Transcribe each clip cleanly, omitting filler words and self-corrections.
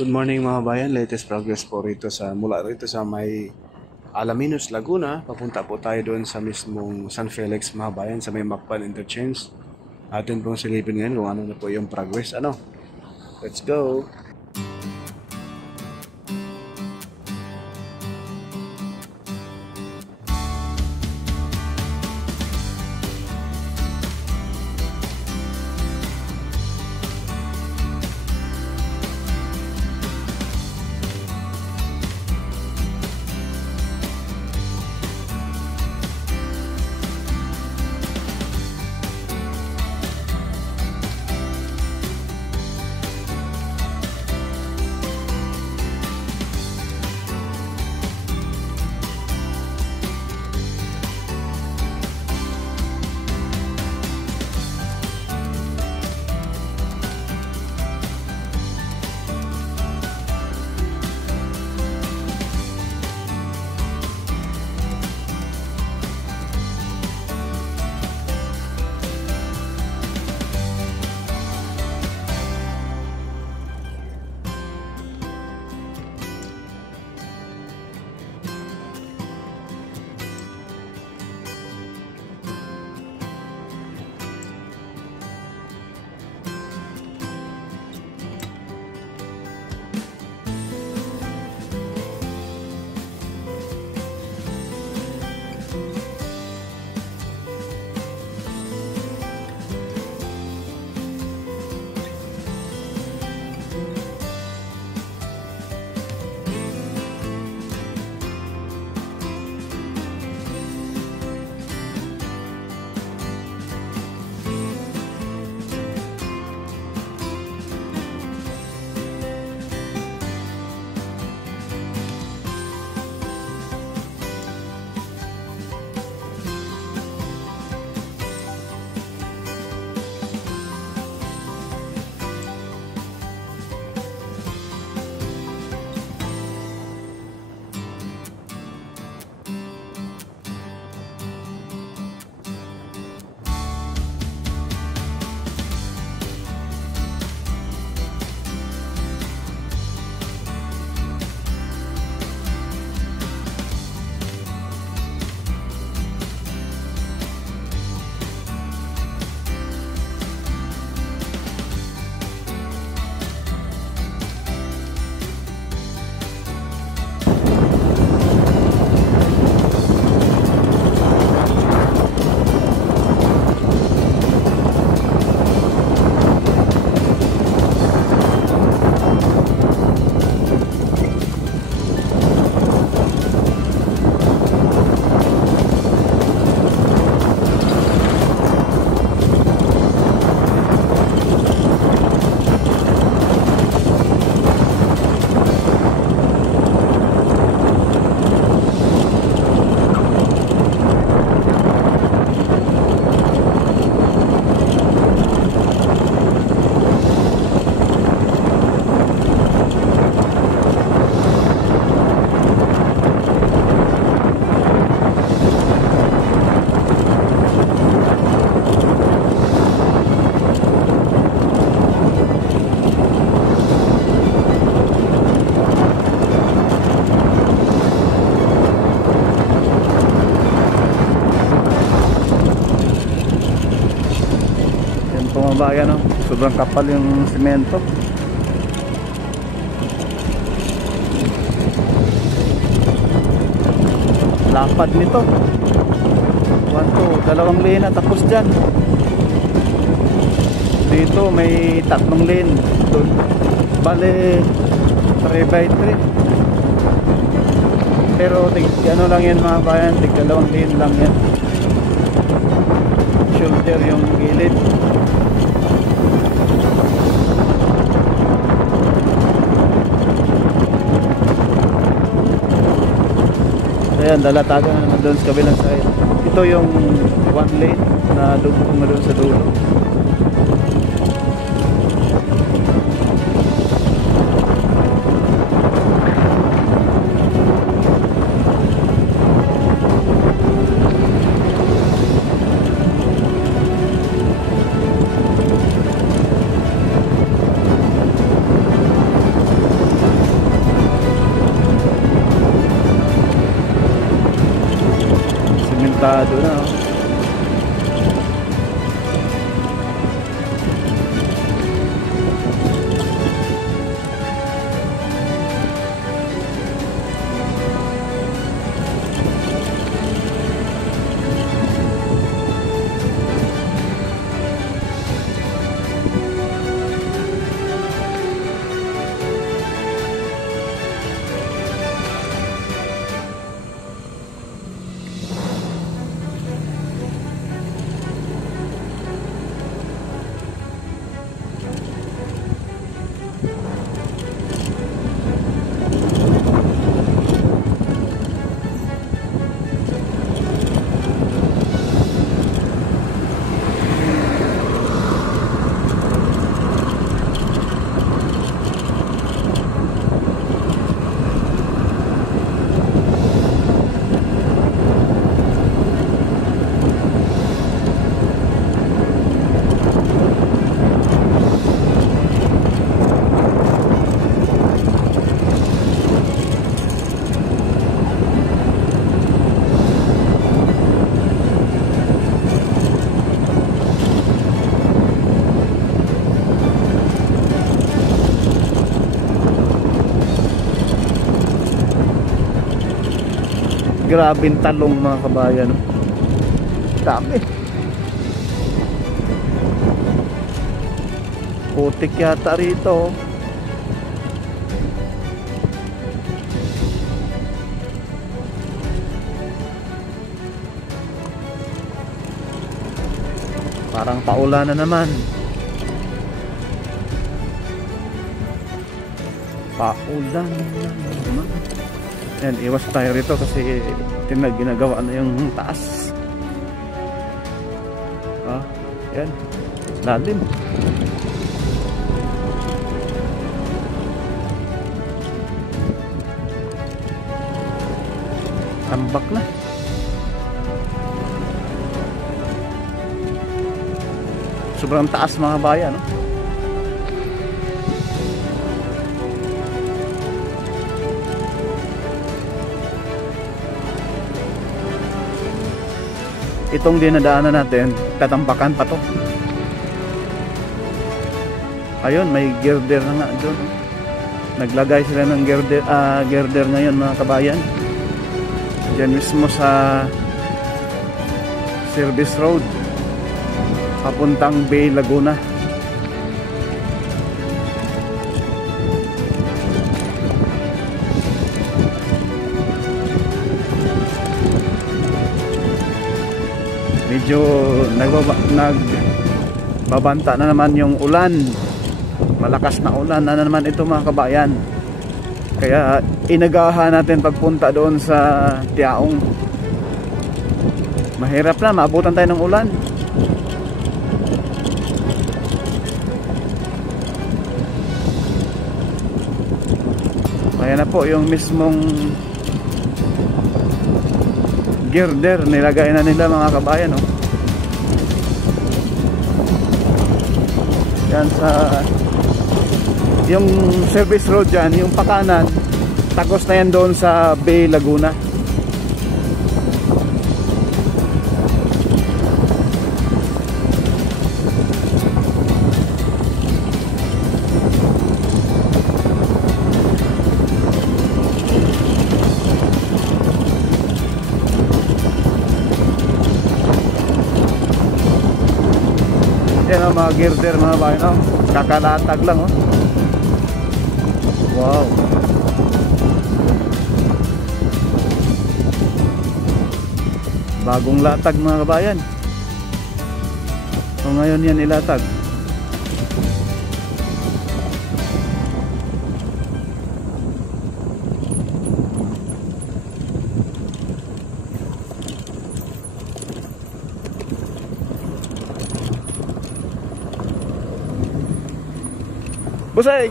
Good morning mga bayan, latest progress po rito mula rito sa may Alaminos, Laguna. Papunta po tayo doon sa mismong San Felix mga bayan, sa may Macpan Interchange. Atin pong silipin ngayon kung ano na po yung progress. Let's go! Bayan, no? Sobrang kapal yung semento. Lapad nito. 2 lane na tapos dyan. Dito may 3 lane. Doon bale 3x3. Pero ano lang yan mga bayan, 2 lane lang yan. Shoulder yung gilid. Ayan, dalatagan na naman doon sa kabilang side. Ito yung 1 lane na dugtong na doon sa dulo. Sarado na, oh. Grabing talong mga kabayan. Dami. Putik yata rito. Parang paulan na naman. Paulan na naman. Yan, iwas tayo rito kasi ginagawa na yung taas. Yan, lalim. Tambak na. Sobrang taas mga bayan, no? Itong dinadaanan natin, tatambakan pa to. Ayun, may girder na nga doon. Naglagay sila ng girder ngayon mga kabayan. Diyan mismo sa service road papuntang Bay Laguna. Medyo nagbabanta na naman yung ulan. Malakas na ulan na naman ito mga kabayan. Kaya inagahan natin pagpunta doon sa Tiaong. Mahirap na, maabutan tayo ng ulan. Kaya na po yung mismong girder nilagay na nila mga kabayan, oh. Yan sa yung service road dyan, yung pakanan tagos na yan doon sa Bay Laguna. Yan ang mga girder mga bayan, oh. Kakalatag lang, oh. Wow. Bagong latag mga kabayan. So ngayon yan ilatag. Busay!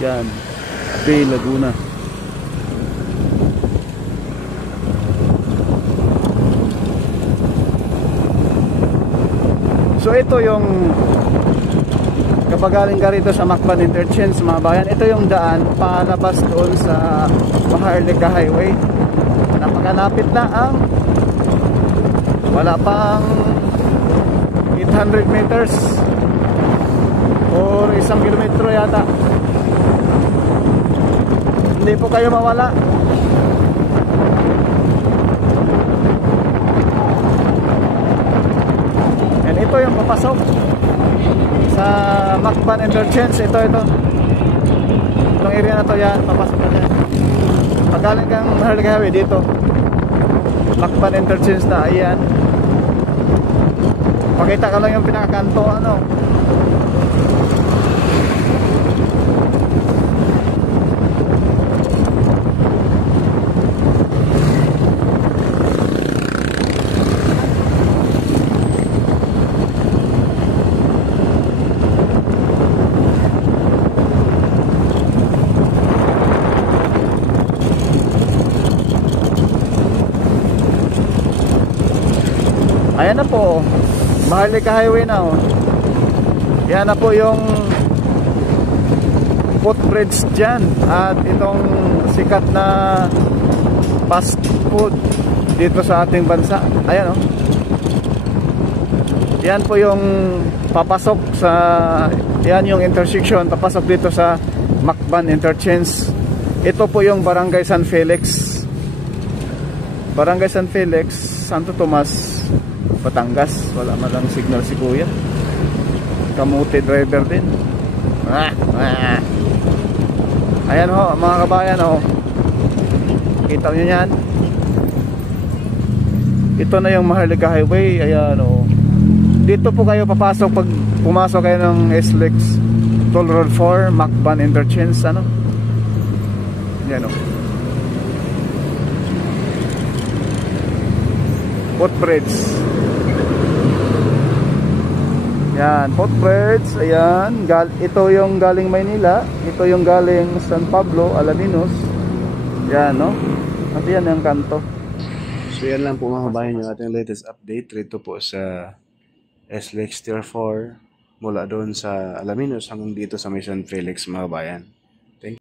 Yan, Bay Laguna. So ito yung pagaling ka rito sa Macban Interchange mga bayan, ito yung daan palabas doon sa Maharlika Highway. Napakalapit na ang wala pang 800 meters or 1 kilometro yata. Hindi po kayo mawala. And ito yung papasok sa Macban Interchange. Ito itong area na to, yan, papasok na yan. Pagaling kang Maharlika Highway dito, Macban Interchange na, ayan. Pakita ka lang yung pinakakanto, ano. Ayan na po, Maharlika Highway na, oh. Yan na po yung footbridge dyan. At itong sikat na fast food dito sa ating bansa. Ayan, oh. Yan po yung papasok sa, yan yung intersection, papasok dito sa Macban Interchange. Ito po yung Barangay San Felix. Barangay San Felix, Santo Tomas, Batangas. Wala malang signal si kuya. Kamuti driver din. Ayan ho mga kabayan, ho. Kita nyo yan. Ito na yung Maharlika Highway. Ayan, ho. Dito po kayo papasok pag pumasok kayo ng SLEX Toll Road 4 Macban Interchange, ano. Ayan, ho. Footbridge. Yan, footbridge. Ayan, ito yung galing Maynila, ito yung galing San Pablo, Alaminos. Yan, no? At yan yung kanto. So yan lang po mga kabayan yung ating latest update rito po sa SLEX Tier 4 mula doon sa Alaminos hanggang dito sa Mission Felix mga kabayan.